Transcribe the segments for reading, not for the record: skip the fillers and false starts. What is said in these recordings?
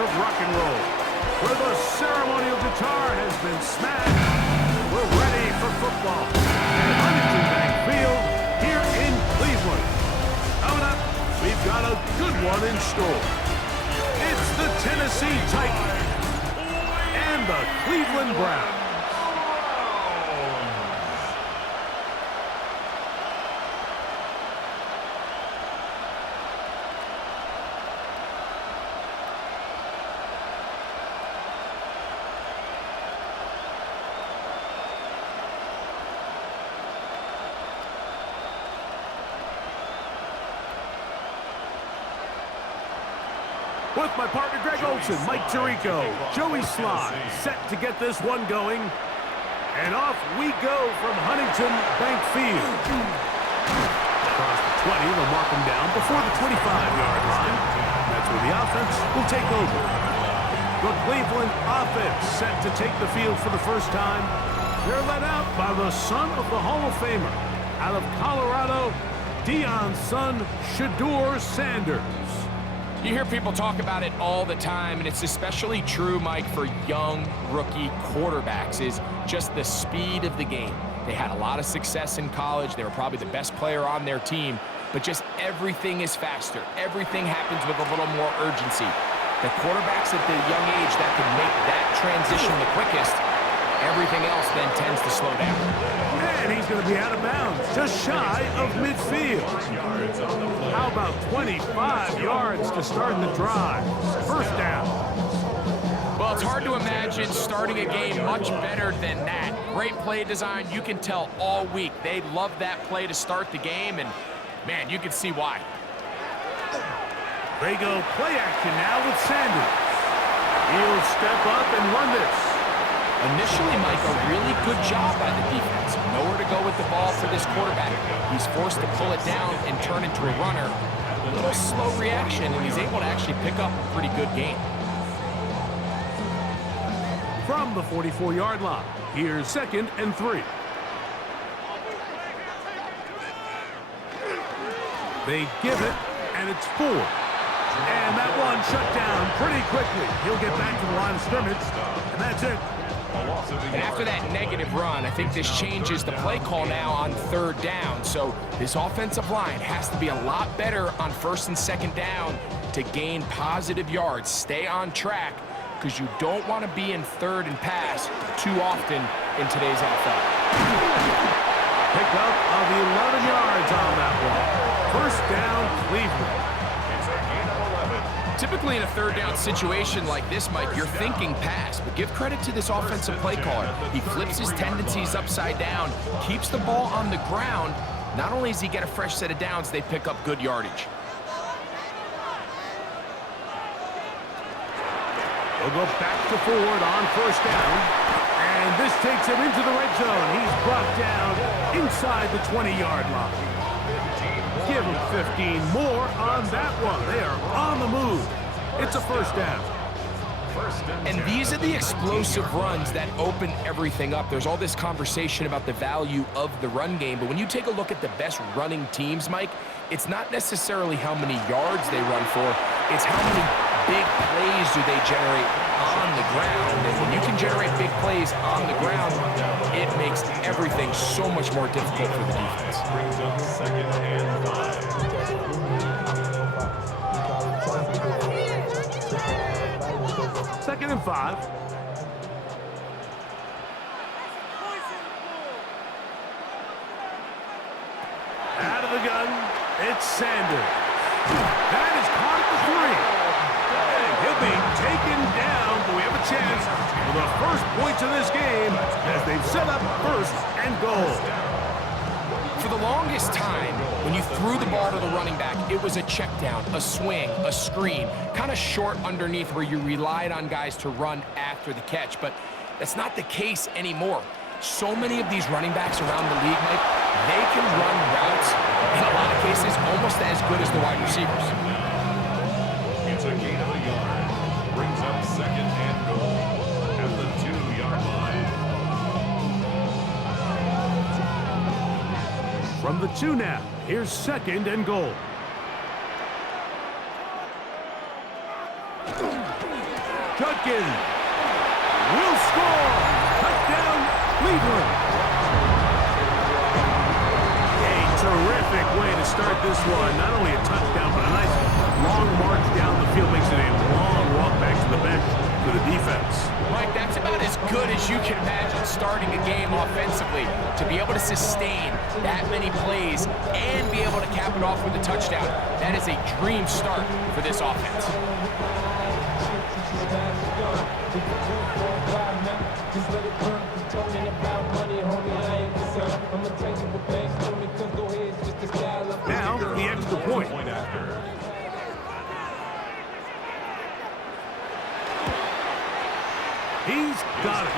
of rock and roll. Where the ceremonial guitar has been smashed, we're ready for football at Huntington Bank Field here in Cleveland. Coming up, we've got a good one in store. It's the Tennessee Titans and the Cleveland Browns. With my partner Greg Olson, Mike Tirico, Joey Sly, set to get this one going. And off we go from Huntington Bank Field. Across the 20, they'll mark them down before the 25-yard line. That's where the offense will take over. The Cleveland offense set to take the field for the first time. They're led out by the son of the Hall of Famer. Out of Colorado, Deion's son, Shedeur Sanders. You hear people talk about it all the time, and it's especially true, Mike, for young rookie quarterbacks, is just the speed of the game. They had a lot of success in college. They were probably the best player on their team, but just everything is faster. Everything happens with a little more urgency. The quarterbacks at the young age that can make that transition the quickest, everything else then tends to slow down. And he's going to be out of bounds, just shy of midfield. How about 25 yards to start the drive? First down. Well, it's hard to imagine starting a game much better than that. Great play design. You can tell all week they love that play to start the game, and, man, you can see why. They go play action now with Sanders. He'll step up and run this. Initially, Mike, a really good job by the defense. Nowhere to go with the ball for this quarterback. He's forced to pull it down and turn into a runner. A little slow reaction, and he's able to actually pick up a pretty good game. From the 44-yard line, here's 2nd and 3. They give it, and it's 4. And that one shut down pretty quickly. He'll get back to the line of scrimmage, and that's it. And after that negative run, I think this changes the play call now on 3rd down. So this offensive line has to be a lot better on 1st and 2nd down to gain positive yards. Stay on track, because you don't want to be in 3rd and pass too often in today's NFL. Pick up of 11 yards on that one. 1st down, Cleveland. Typically in a 3rd down situation like this, Mike, you're thinking pass, but give credit to this offensive play caller. He flips his tendencies upside down, keeps the ball on the ground. Not only does he get a fresh set of downs, they pick up good yardage. They'll go back to Ford on 1st down. And this takes him into the red zone. He's brought down inside the 20-yard line. Give him 15 more on that one. They are on the move. It's a 1st down. And these are the explosive runs that open everything up. There's all this conversation about the value of the run game, but when you take a look at the best running teams, Mike, it's not necessarily how many yards they run for, it's how many big plays do they generate on the ground. And when you can generate big plays on the ground, it makes everything so much more difficult for the defense. Brings up 2nd and 5. 2nd and 5. Out of the gun, it's Sanders. That is caught at the 3. He'll be taken down, but we have a chance for the first points of this game as they've set up 1st and goal. For the longest time, when you threw the ball to the running back, it was a check down, a swing, a screen, kind of short underneath where you relied on guys to run after the catch. But that's not the case anymore. So many of these running backs around the league, Mike, they can run routes, in a lot of cases, almost as good as the wide receivers. It's a gain of a yard. Brings up 2nd and goal at the 2-yard line. From the 2 now, here's 2nd and goal. Judkins will score. Touchdown, Cleveland. A terrific way to start this one. Not only a touchdown, but a nice long march down the field. Makes it a long walk back to the bench for the defense. Mike, that's about as good as you can imagine starting a game offensively. To be able to sustain that many plays and be able to cap it off with a touchdown, that is a dream start for this offense. Now, the extra point. He's got it.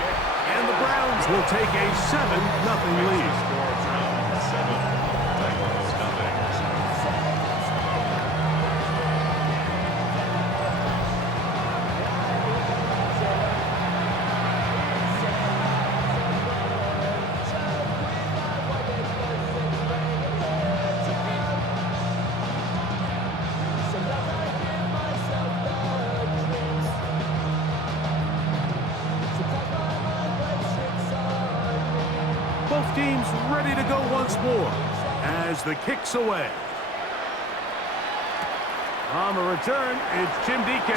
And the Browns will take a 7-0 lead. Both teams ready to go once more as the kick's away. On the return, it's Jim DK.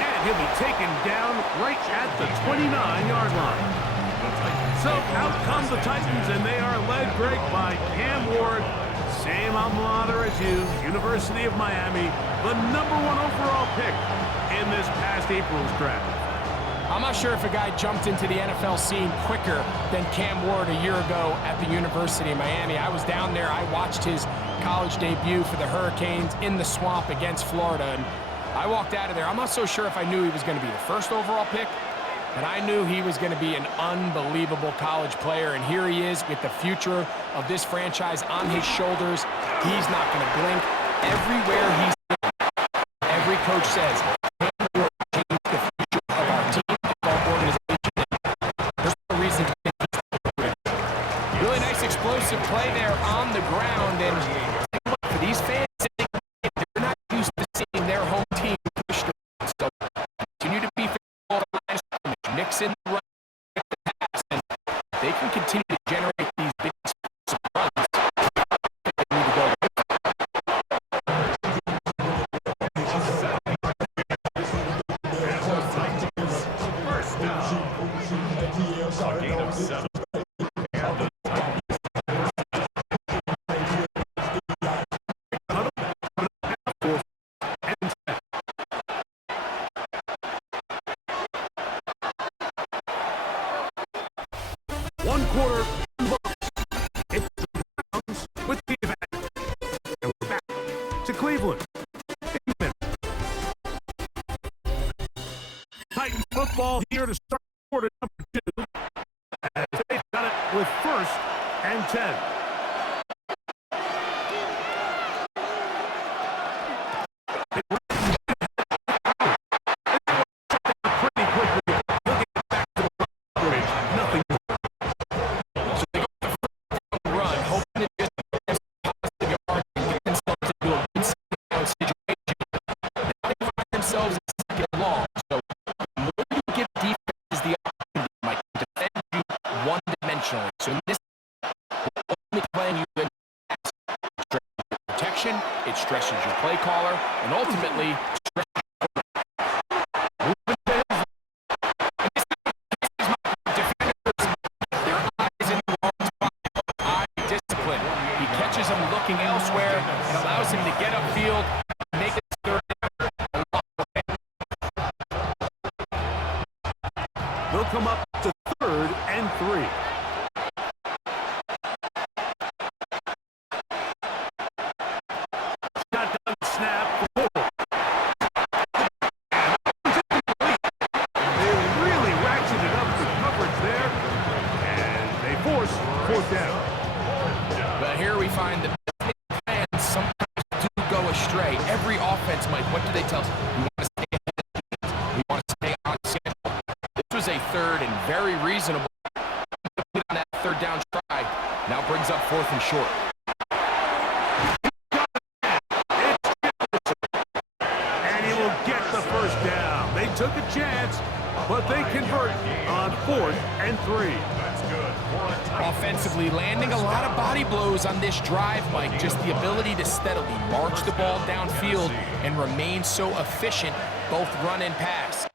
And he'll be taken down right at the 29-yard line. So out come the Titans, and they are led, Greg, by Cam Ward. Same alma mater as you, University of Miami, the #1 overall pick in this past April's draft. I'm not sure if a guy jumped into the NFL scene quicker than Cam Ward a year ago at the University of Miami. I was down there. I watched his college debut for the Hurricanes in the swamp against Florida, and I walked out of there. I'm not so sure if I knew he was going to be the first overall pick, but I knew he was going to be an unbelievable college player, and here he is with the future of this franchise on his shoulders. He's not going to blink. Everywhere he's been, every coach says, Cam Ward changed the future of our team, of our organization. There's no reason to think he's really nice explosive play there on the ground, and for these fans, they're not used to seeing their home team push the so continue to be faithful to line of scrimmage, mix in the run, the pass, and they can continue to generate these big runs. They need to go. First down. A gain of 7. One quarter, it's the Browns with the advantage. And we're back to Cleveland. Titans football here to start quarter number 2. As they've got it with 1st and 10. Pretty quickly. They'll get back to the bridge. Nothing. Run, hoping to just get positive yard and get themselves into a good down situation. They find themselves in second and long. So the more you give defenses the opportunity, Mike, to defend you one-dimensionally. So in this only playing you in protection, it stresses your play caller, and ultimately stresses looking elsewhere. It allows him to get upfield, make it third down. They'll come up to 3rd and 3. Shotgun snap. They really ratcheted up the coverage there, and they force 4th down. But here we find that plans sometimes do go astray. Every offense, Mike, what do they tell us? We want to stay ahead. We want to stay on schedule. This was a 3rd and very reasonable. On that 3rd down try, now brings up 4th and short. And he will get get the first down. They took a chance, but they convert on 4th and 3. That's good. Offensively, landing a lot of body blows on this drive, Mike. Just the ability to steadily march the ball downfield and remain so efficient, both run and pass.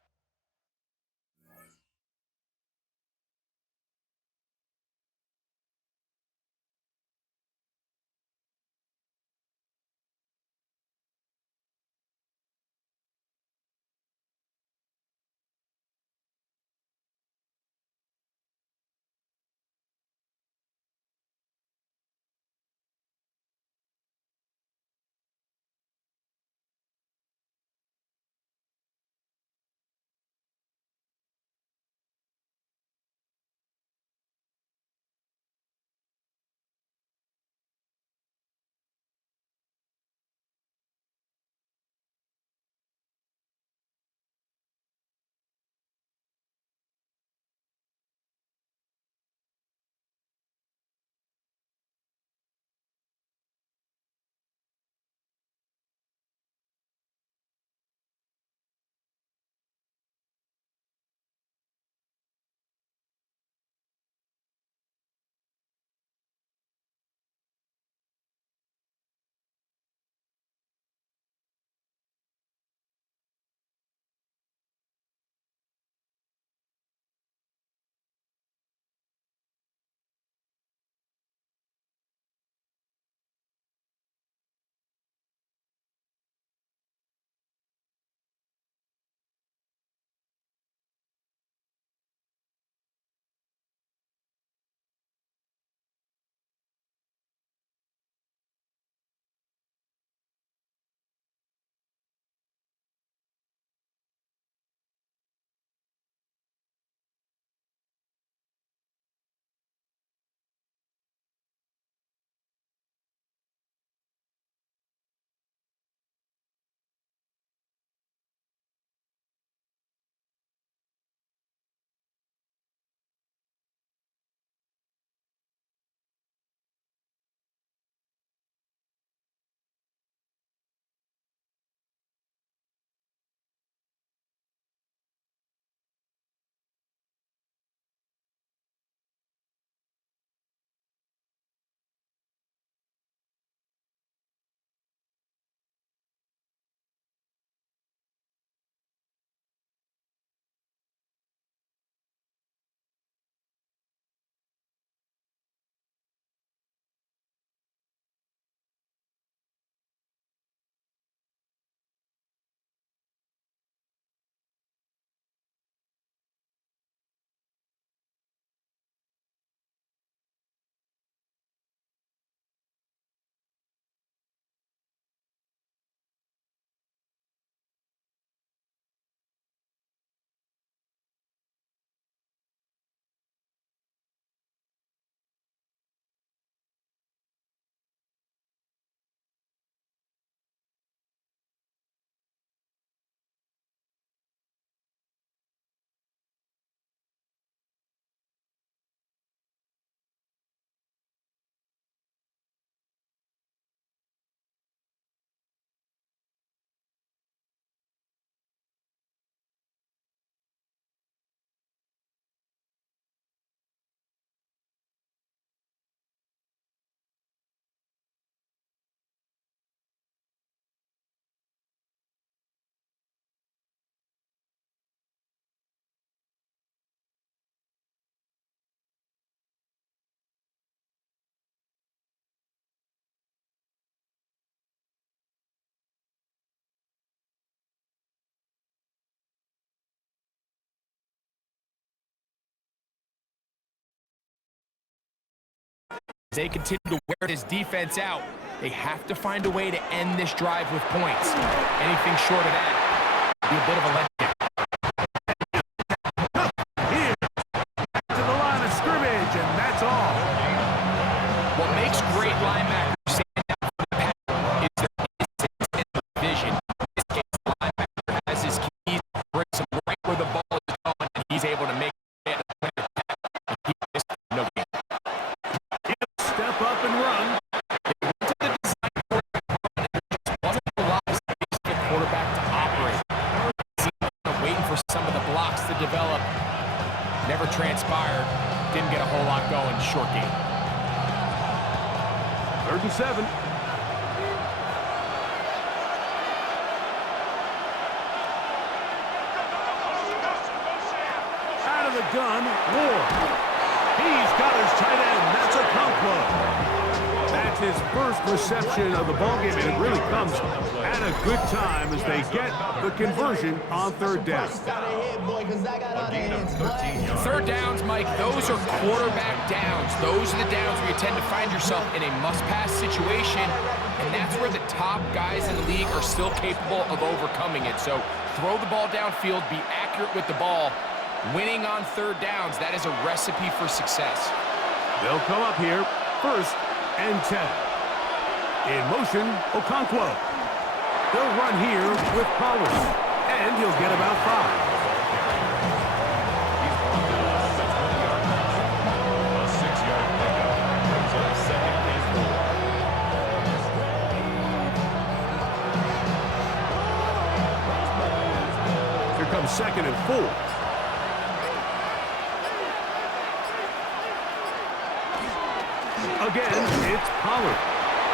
They continue to wear this defense out. They have to find a way to end this drive with points. Anything short of that would be a bit of a letdown. Here to the line of scrimmage, and that's all. What makes great linebackers stand out for the pass is their instincts and their vision. In this case, the linebacker has his keys, brings him right where the ball is going, and he's able to make it and keep this no game. Step up and run. They went to the design for it, and there just wasn't a lot of space for the quarterback to operate. for some of the blocks to develop. Never transpired. Didn't get a whole lot going. Short game. 3rd and 7. Out of the gun, Ward. He's got his tight end. That's a Conquo. That's his first reception of the ballgame, and it really comes at a good time as they get the conversion on 3rd down. Third downs, Mike, those are quarterback downs. Those are the downs where you tend to find yourself in a must-pass situation, and that's where the top guys in the league are still capable of overcoming it. So throw the ball downfield, be accurate with the ball. Winning on 3rd downs, that is a recipe for success. They'll come up here, 1st and 10. In motion, Okonkwo. They'll run here with Pollard, and he'll get about 5. Here comes 2nd and 4. Again, it's Pollard.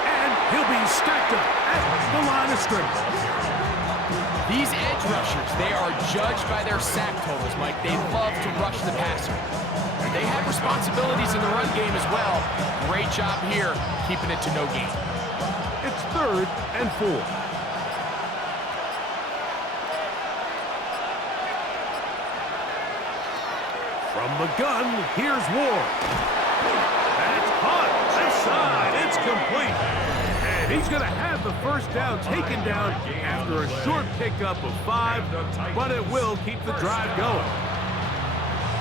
And he'll be stacked up at the line of scrimmage. These edge rushers, they are judged by their sack totals, Mike. They love to rush the passer. They have responsibilities in the run game as well. Great job here, keeping it to no gain. It's 3rd and 4. From the gun, here's Ward. That's caught. Left side. It's complete. And he's going to have the 1st down taken down after a short pickup of 5, but it will keep the drive going.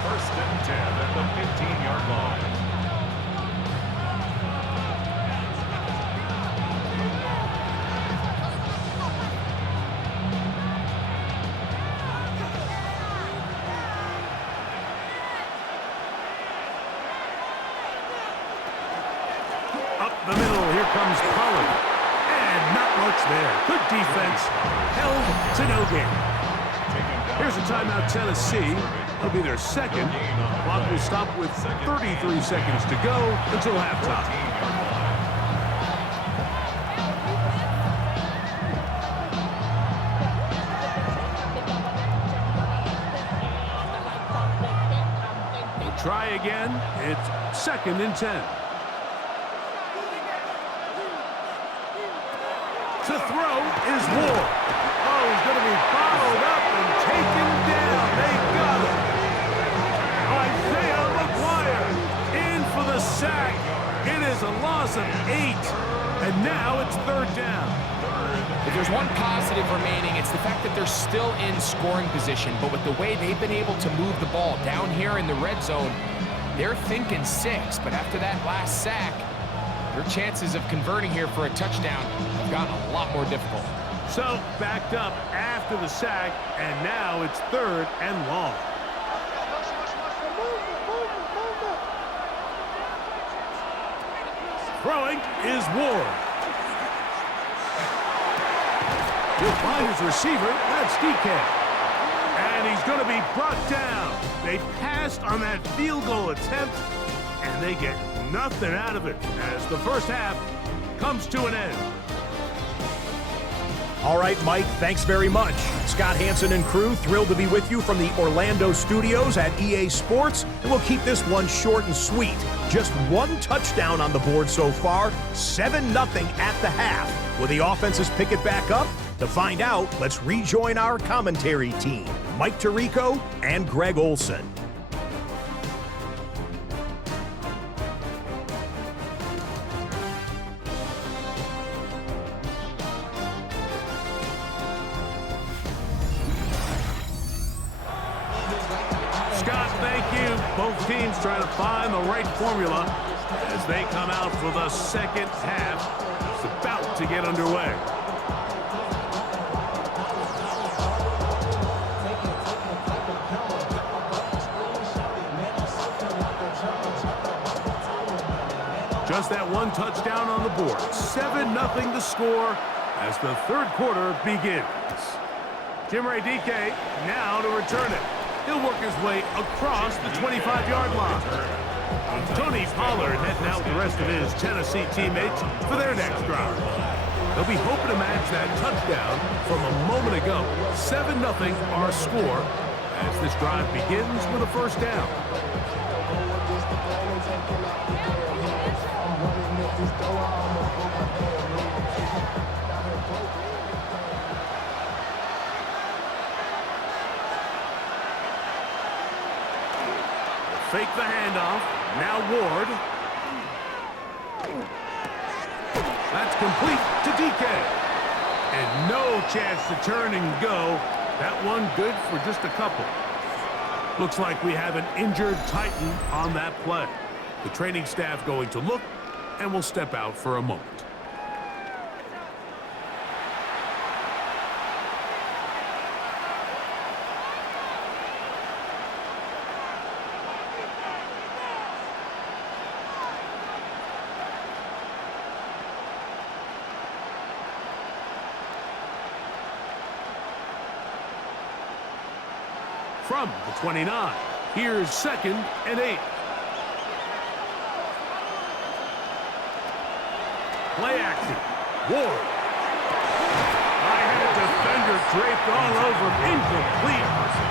1st and 10 at the 15-yard line. Up the middle, here comes Pollard. And not much there. Good defense, held to no gain. Here's a timeout, Tennessee. It'll be their 2nd. Clock will stop with 33 seconds to go until halftime. We'll try again. It's 2nd and 10. To throw is Ward. Oh, he's going to be followed up and taken down. They got him. Isaiah McGuire in for the sack. It is a loss of 8. And now it's 3rd down. If there's one positive remaining, it's the fact that they're still in scoring position. But with the way they've been able to move the ball down here in the red zone, they're thinking 6. But after that last sack, their chances of converting here for a touchdown have gotten a lot more difficult. So, backed up after the sack, and now it's 3rd and long. Throwing is Ward. He'll find his receiver. That's DK. And he's going to be brought down. They passed on that field goal attempt, and they get nothing out of it as the 1st half comes to an end. All right, Mike, thanks very much. Scott Hansen and crew, thrilled to be with you from the Orlando studios at EA Sports, and we'll keep this one short and sweet. Just 1 touchdown on the board so far, 7-0 at the half. Will the offenses pick it back up? To find out, let's rejoin our commentary team, Mike Tirico and Greg Olson. Scott, thank you. Both teams trying to find the right formula as they come out for the 2nd half. It's about to get underway. Just that 1 touchdown on the board. 7-0 to score as the 3rd quarter begins. Jimmy DK now to return it. He'll work his way across the 25-yard line. Tony Pollard heading out with the rest of his Tennessee teammates for their next drive. They'll be hoping to match that touchdown from a moment ago. 7-0 our score as this drive begins with a first down. Fake the handoff. Now Ward. That's complete to DK. And no chance to turn and go. That one good for just a couple. Looks like we have an injured Titan on that play. The training staff going to look and will step out for a moment. From the 29, here's 2nd and 8. Play action. Ward. High-headed defender draped all over him. Incomplete.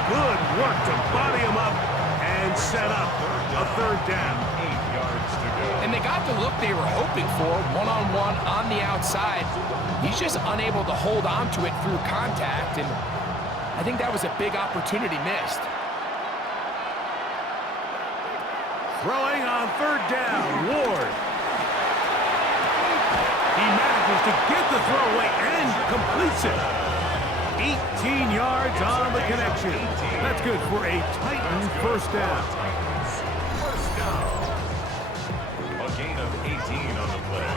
Good work to body him up and set up a third down. 8 yards to go. And they got the look they were hoping for, one-on-one on the outside. He's just unable to hold on to it through contact, and I think that was a big opportunity missed. Throwing on third down, Ward. He manages to get the throw away and completes it. 18 yards on the connection. That's good for a Titan first down. First down. A gain of 18 on the play.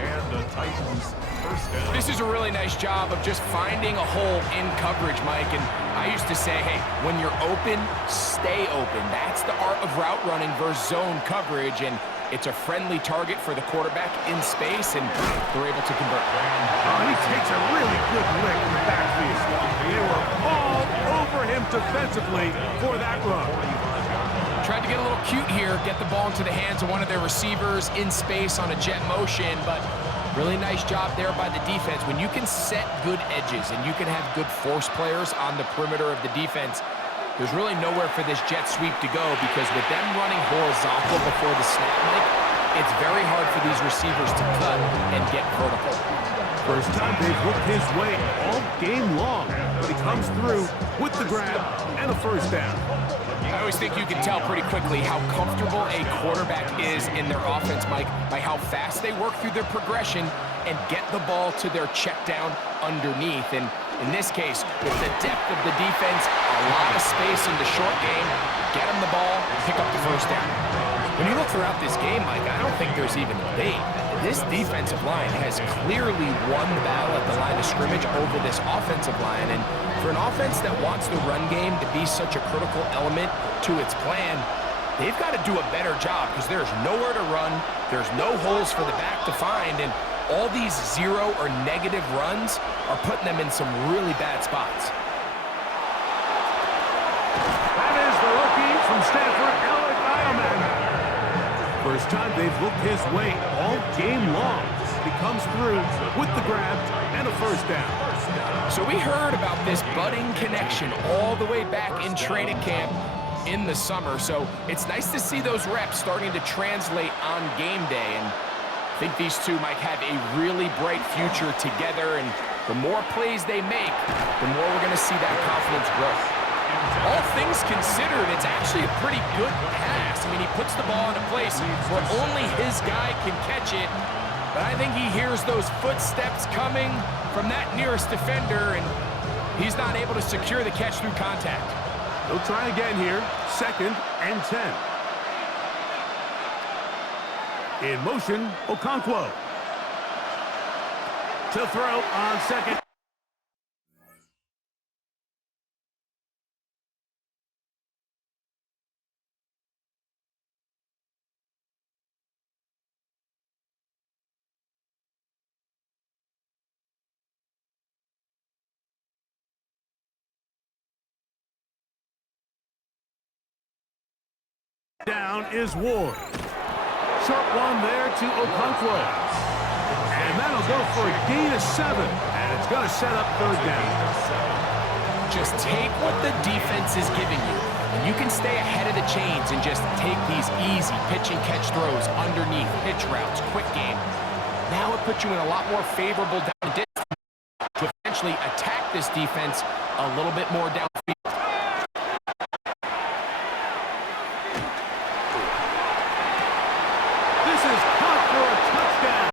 And the Titans first down. This is a really nice job of just finding a hole in coverage, Mike. And I used to say, hey, when you're open, stay open. That's the art of route running versus zone coverage. And it's a friendly target for the quarterback in space, and they're able to convert. Oh, he takes a really good lick in the backfield. They were all over him defensively for that run. Tried to get a little cute here, get the ball into the hands of one of their receivers in space on a jet motion, but really nice job there by the defense. When you can set good edges and you can have good force players on the perimeter of the defense, there's really nowhere for this jet sweep to go, because with them running horizontal before the snap, Mike, it's very hard for these receivers to cut and get vertical. First time they've looked his way all game long, but he comes through with the grab and a first down. I always think you can tell pretty quickly how comfortable a quarterback is in their offense, Mike, by how fast they work through their progression and get the ball to their check down underneath. And in this case, with the depth of the defense, a lot of space in the short game, get them the ball, pick up the first down. When you look throughout this game, Mike, I don't think there's even a debate. This defensive line has clearly won the battle at the line of scrimmage over this offensive line. And for an offense that wants the run game to be such a critical element to its plan, they've got to do a better job, because there's nowhere to run, there's no holes for the back to find, and all these zero or negative runs are putting them in some really bad spots. That is the rookie from Stanford, Alec Eilman. First time they've looked his way all game long. He comes through with the grab and a first down. So we heard about this budding connection all the way back in training camp in the summer. So it's nice to see those reps starting to translate on game day. And I think these two might have a really bright future together. And the more plays they make, the more we're going to see that confidence grow. All things considered, it's actually a pretty good pass. I mean, he puts the ball in a place where only his guy can catch it. But I think he hears those footsteps coming from that nearest defender, and he's not able to secure the catch through contact. They'll try again here. 2nd and 10. In motion, Okonkwo. To throw on 2nd. down is Ward. Short one there to Okonkwo. And that'll go for a gain of 7. And it's going to set up third down. Just take what the defense is giving you, and you can stay ahead of the chains and just take these easy pitch and catch throws underneath, pitch routes, quick game. Now it puts you in a lot more favorable down distance to eventually attack this defense a little bit more downfield. This is caught for a touchdown.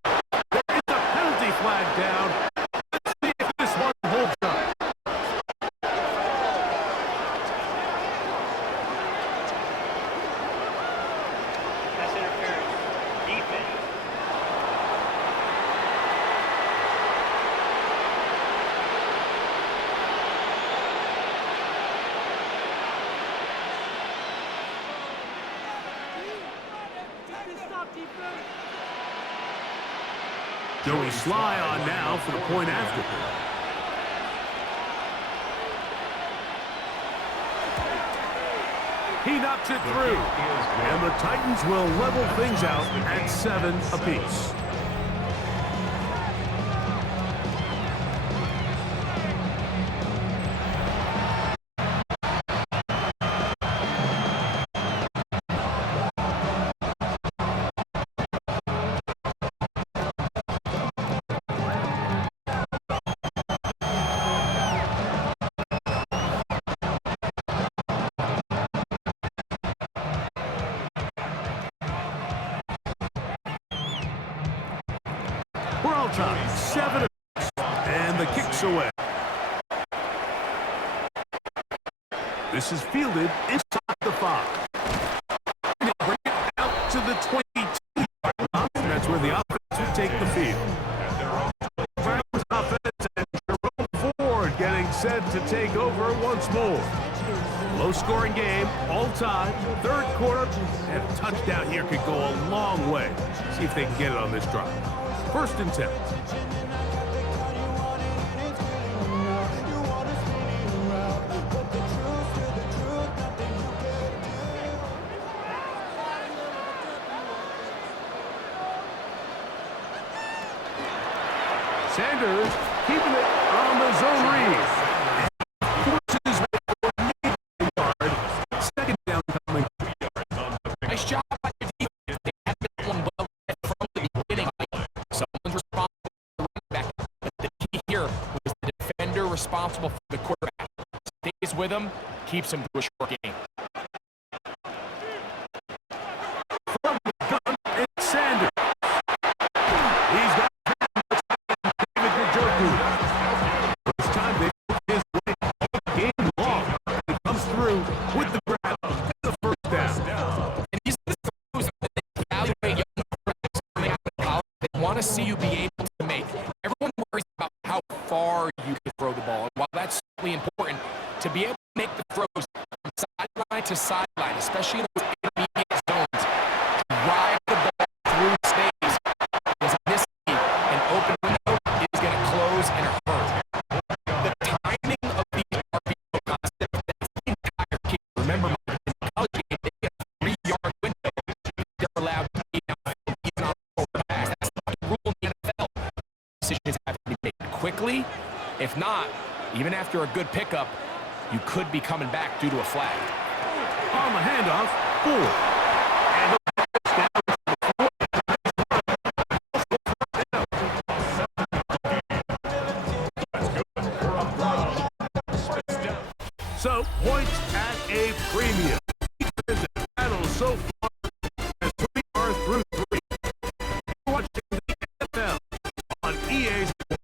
There is a penalty flag down. Let's see if this one holds up. That's interference. Defense. Joey Sly on now for the point after. He knocks it through. And the Titans will level things out at 7 apiece. We're all tied, 7 apiece, and the kick's away. This is fielded inside the 5. They'll bring it out to the 22-yard line. That's where the offense will take the field. Browns offense and Jerome Ford getting set to take over once more. Low-scoring game, all tied, third quarter, and a touchdown here could go a long way. See if they can get it on this drive. 1st and 10. Sanders keeping it on the zone read. Forces way for yard. 2nd down coming. Nice job by the defense. They had this one well from the beginning. Someone's responsible for the running back. But the key here was the defender responsible for the quarterback. Stays with him, keeps him to a short game. From the gun, it's Sanders. He's got David Njoku. First time they took his way. Game long. He comes through with the grab and the 1st down. And these are the throws that they evaluate young quarterbacks coming out of college. They want to see you be able to make. Everyone worries about how far you can throw the ball. And while that's certainly important, to be able to make the throws from sideline to sideline, especially in those intermediate zones, drive the ball through space. Because in this league, an open window is going to close in a hurry. The timing of these RPO concepts, that's the entire key. Remember, in the college game, they get a 3-yard window. They're allowed to be downfield even on forward pass. That's not the rule in the NFL. Decisions have to be made quickly. If not, even after a good pickup, you could be coming back due to a flag. On the handoff, Ford. And the so, points at a premium. Defensive battle so far as we are through 3. You're watching the NFL on EA Sports.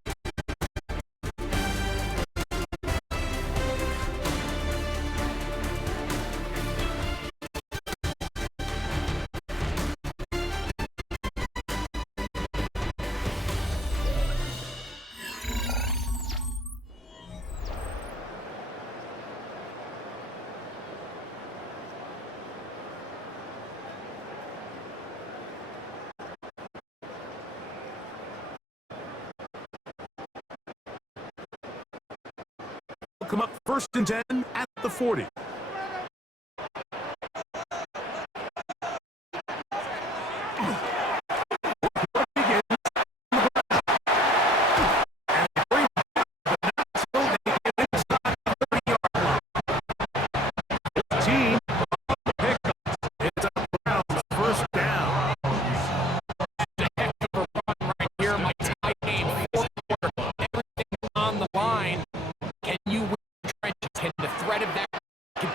Come up 1st and 10 at the 40.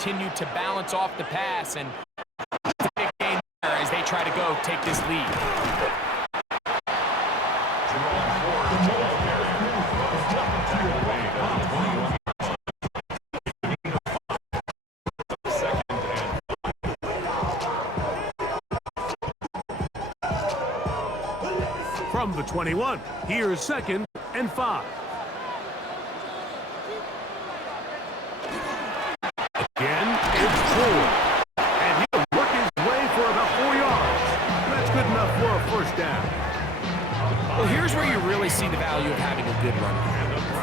continue to balance off the pass, and it's a big game there as they try to go take this lead. From the 21, here's 2nd and 5. Again, it's 4. And he'll work his way for about 4 yards. That's good enough for a first down. Well, here's where you really see the value of having a good run.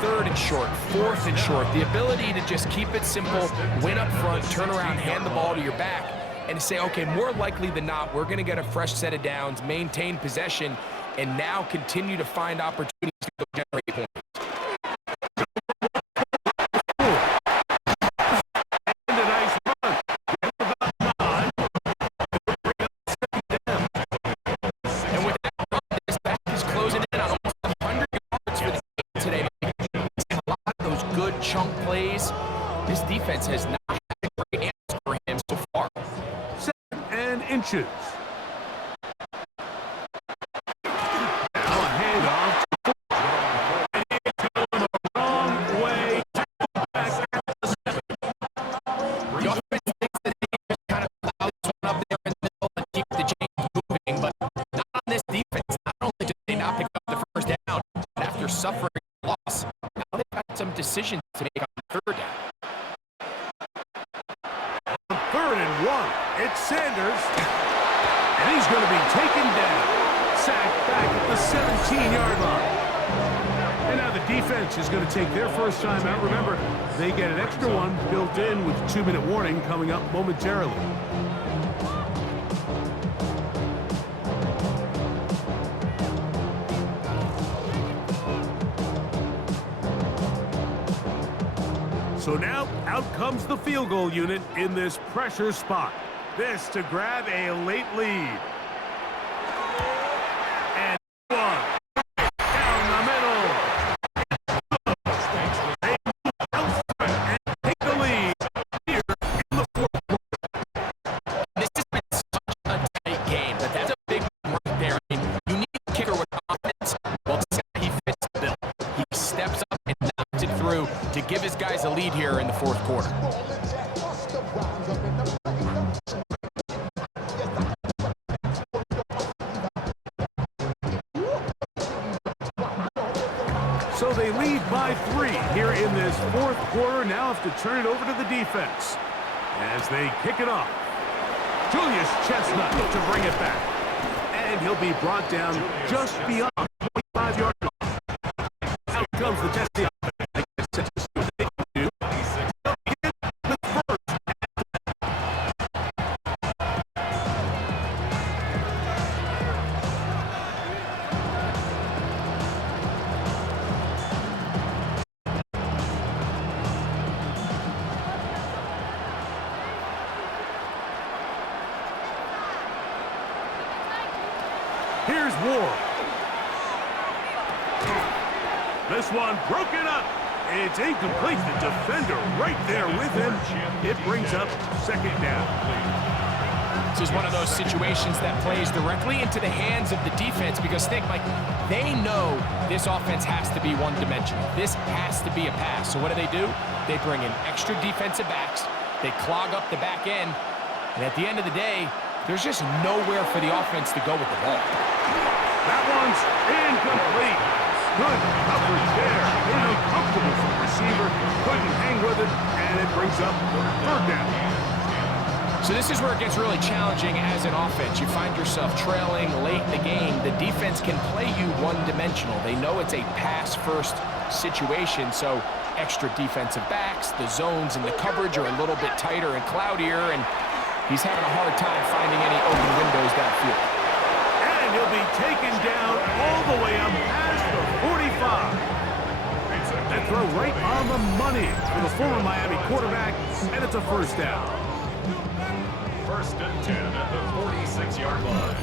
3rd and short, 4th and short. The ability to just keep it simple, win up front, turn around, hand the ball to your back, and to say, okay, more likely than not, we're going to get a fresh set of downs, maintain possession, and now continue to find opportunities to go generate points. And a nice run. And with that run, this back is closing in on almost 100 yards for the game today. A lot of those good chunk plays. This defense has not had a great answer for him so far. 2nd and inches. Suffering loss. Now they've got some decisions to make on 3rd down. On 3rd and 1, it's Sanders. And he's going to be taken down. Sacked back at the 17-yard line. And now the defense is going to take their first time out. Remember, they get an extra one built in with 2-minute warning coming up momentarily. So now, out comes the field goal unit in this pressure spot. This to grab a late lead. And 1. Down the middle. They move elsewhere and take the lead here in the 4th quarter. This has been such a tight game, but that's a big one right there. I mean, you need a kicker with confidence. Well, he fits the bill. He steps up and knocks it through to give his guys a lead here in the 4th quarter. So they lead by 3 here in this 4th quarter. Now have to turn it over to the defense as they kick it off. Julius Chestnut to bring it back. And he'll be brought down just beyond 25-yard line. Out comes the testing. Here's Ward. This one broken up. It's incomplete. The defender right there with him. It brings up 2nd down. This is one of those situations that plays directly into the hands of the defense because think, like, they know this offense has to be one-dimensional. This has to be a pass. So what do? They bring in extra defensive backs. They clog up the back end. And at the end of the day, there's just nowhere for the offense to go with the ball. That one's incomplete. Good coverage there. Uncomfortable for the receiver. Couldn't hang with it, and it brings up 3rd down. So this is where it gets really challenging as an offense. You find yourself trailing late in the game. The defense can play you one-dimensional. They know it's a pass-first situation, so extra defensive backs, the zones and the coverage are a little bit tighter and cloudier, and he's having a hard time finding any open windows downfield. And he'll be taken down all the way up past the 45. That throw right on the money for the former Miami quarterback, and it's a first down. 1st and 10 at the 46-yard line.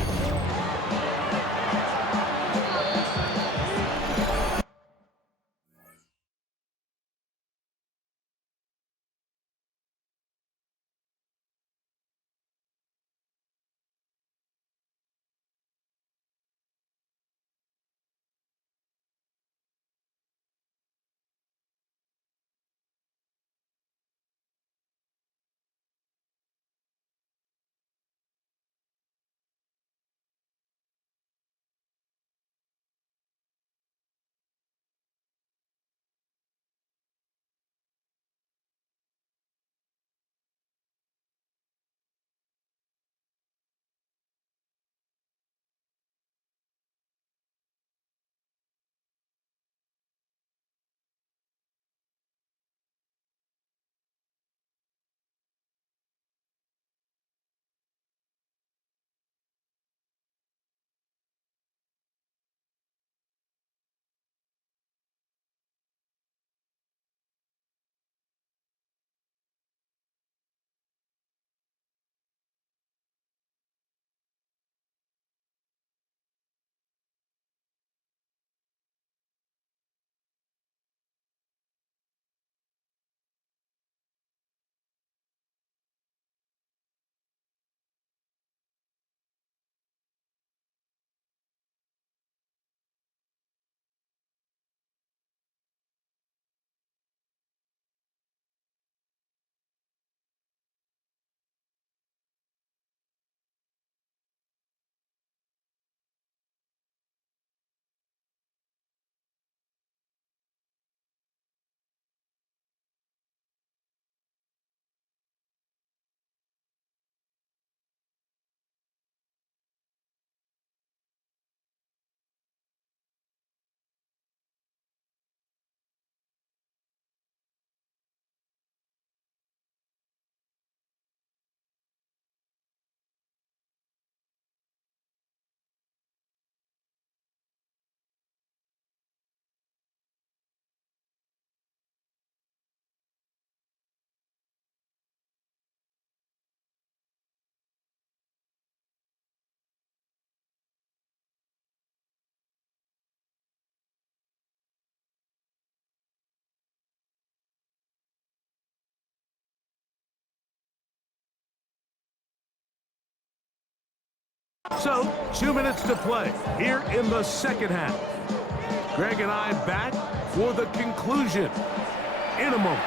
So, 2 minutes to play here in the second half. Greg and I back for the conclusion in a moment.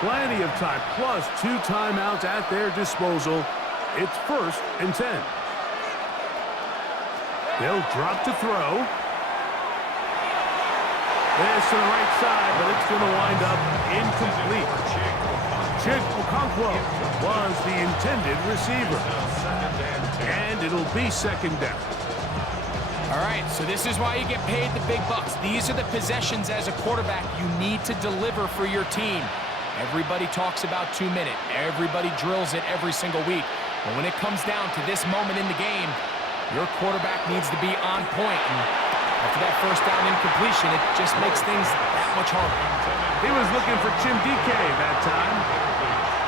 Plenty of time, plus 2 timeouts at their disposal. It's 1st and 10. They'll drop to throw. This to the right side, but it's going to wind up incomplete. Chig Okonkwo was the intended receiver. And it'll be 2nd down. All right, so this is why you get paid the big bucks. These are the possessions as a quarterback you need to deliver for your team. Everybody talks about 2 minute. Everybody drills it every single week. But when it comes down to this moment in the game, your quarterback needs to be on point. And after that 1st down incompletion, it just makes things that much harder. He was looking for Jim DK that time.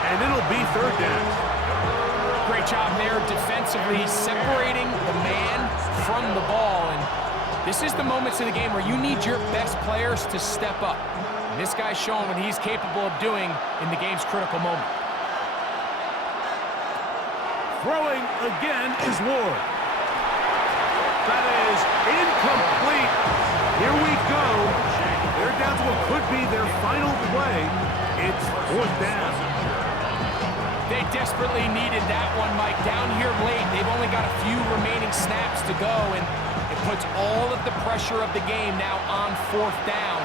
And it'll be 3rd down. Great job there defensively, separating the man from the ball. And this is the moments in the game where you need your best players to step up. And this guy's showing what he's capable of doing in the game's critical moment. Throwing again is Ward. That is incomplete. Here we go. They're down to what could be their final play. It's 4th down. They desperately needed that one, Mike. Down here late, they've only got a few remaining snaps to go, and it puts all of the pressure of the game now on 4th down.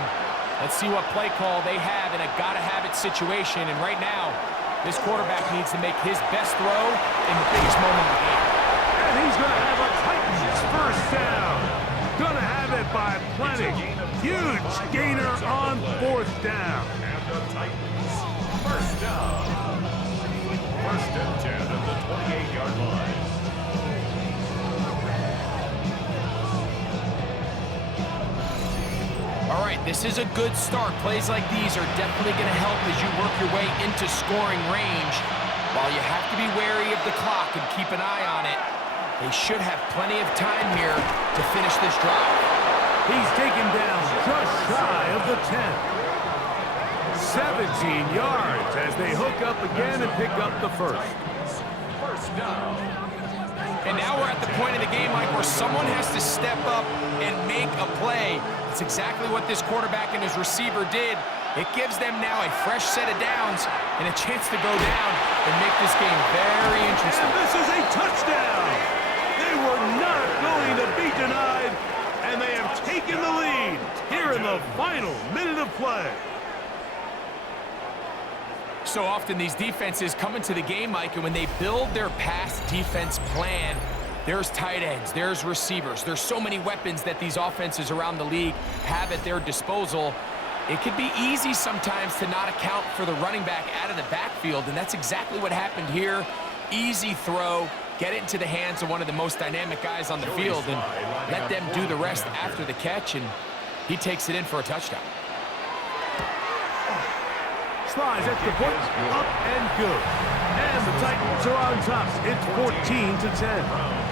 Let's see what play call they have in a gotta-have-it situation, and right now, this quarterback needs to make his best throw in the biggest moment of the game. And he's going to have a Titans 1st down. Going to have it by plenty. Huge gainer on 4th down. And the Titans, 1st down. 1st and 10 at the 28-yard line. All right, this is a good start. Plays like these are definitely going to help as you work your way into scoring range. While you have to be wary of the clock and keep an eye on it, they should have plenty of time here to finish this drive. He's taken down just shy of the 10. 17 yards as they hook up again and pick up the 1st. 1st down. And now we're at the point of the game, Mike, where someone has to step up and make a play. It's exactly what this quarterback and his receiver did. It gives them now a fresh set of downs and a chance to go down and make this game very interesting. And this is a touchdown. They were not going to be denied, and they have taken the lead here in the final minute of play. So often these defenses come into the game, Mike, and when they build their pass defense plan, there's tight ends, there's receivers, there's so many weapons that these offenses around the league have at their disposal. It could be easy sometimes to not account for the running back out of the backfield, and that's exactly what happened here. Easy throw, get it into the hands of one of the most dynamic guys on the field, and let them do the rest after the catch, and he takes it in for a touchdown. Slides at the point, up and good. And the Titans are on top. It's 14-10.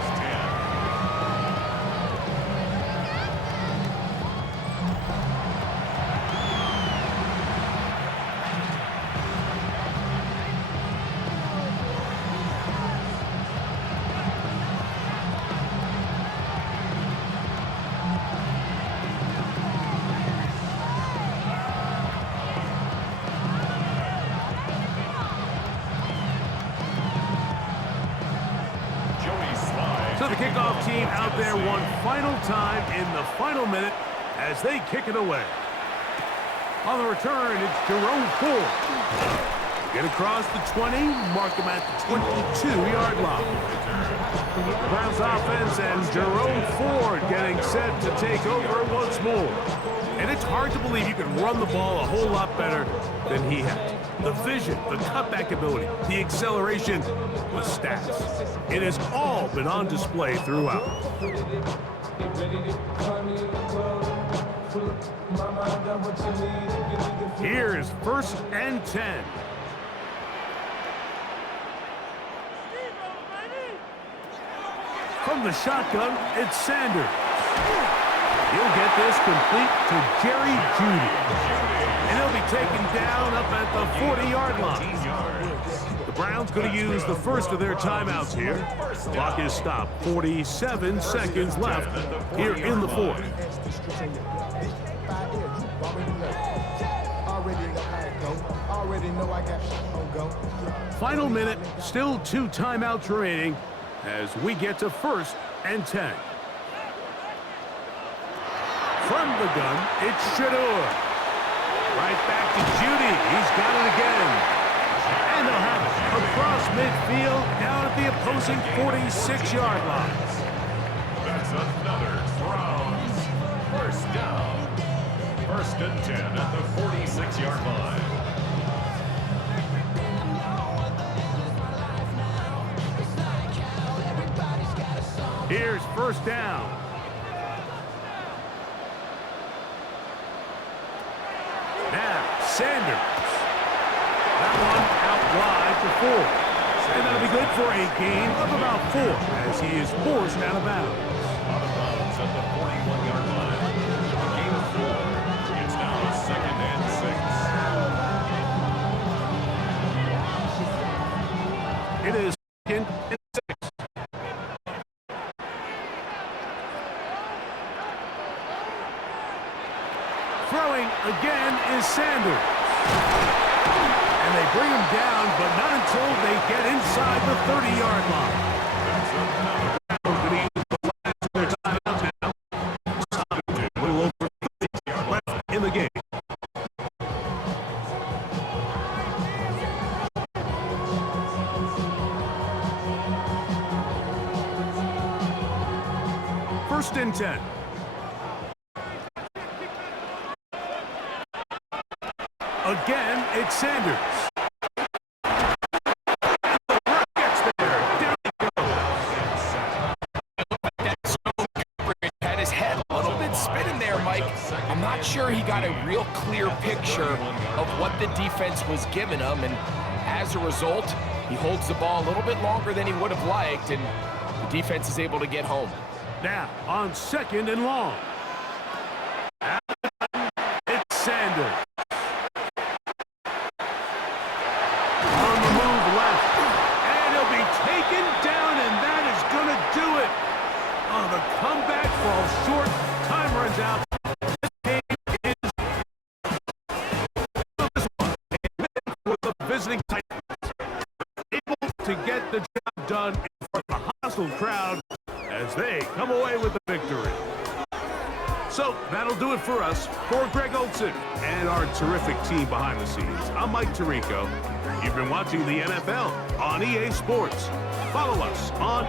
So the kickoff team out there one final time in the final minute as they kick it away. On the return, it's Jerome Ford. Get across the 20, mark him at the 22-yard line. Browns offense and Jerome Ford getting set to take over once more. And it's hard to believe you can run the ball a whole lot better than he has. The vision, the cutback ability, the acceleration, the stats. It has all been on display throughout. Here is 1st and 10. From the shotgun, it's Sanders. He'll get this complete to Jerry Jeudy. And he'll be taken down up at the 40-yard line. The Browns going to use the first of their timeouts here. Clock is stopped. 47 seconds left here in the fourth. Final minute, still 2 timeouts remaining as we get to 1st and 10. From the gun, it's Shador. Right back to Judy. He's got it again. And they'll have it across midfield down at the opposing 46-yard line. That's another Browns first down. 1st and 10 at the 46-yard line. Here's 1st down. Now, Sanders. That one out wide to 4. And that'll be good for a gain of about 4 as he is forced out of bounds. Out of bounds at the 41-yard line. A gain of 4. It's now a 2nd and 6. It is 2nd and 6. Throwing again is Sanders. And they bring him down, but not until they get inside the 30-yard line. Going to use the last of their timeout now. A little over 30 left in the game. First and 10. Again, it's Sanders. Gets there. Down he goes. Had his head a little bit spinning there, Mike. I'm not sure he got a real clear picture of what the defense was giving him, and as a result, he holds the ball a little bit longer than he would have liked, and the defense is able to get home. Now, on 2nd and long. It's Sanders. On the move left. And he'll be taken down, and that is going to do it. Oh, the comeback falls short. Time runs out. This game is this one. With the visiting Titans. Able to get the job done in front of a hostile crowd as they come away with the victory. So that'll do it for us. For Greg Olson and our terrific team behind the scenes, I'm Mike Tirico. You've been watching the NFL on EA Sports. Follow us on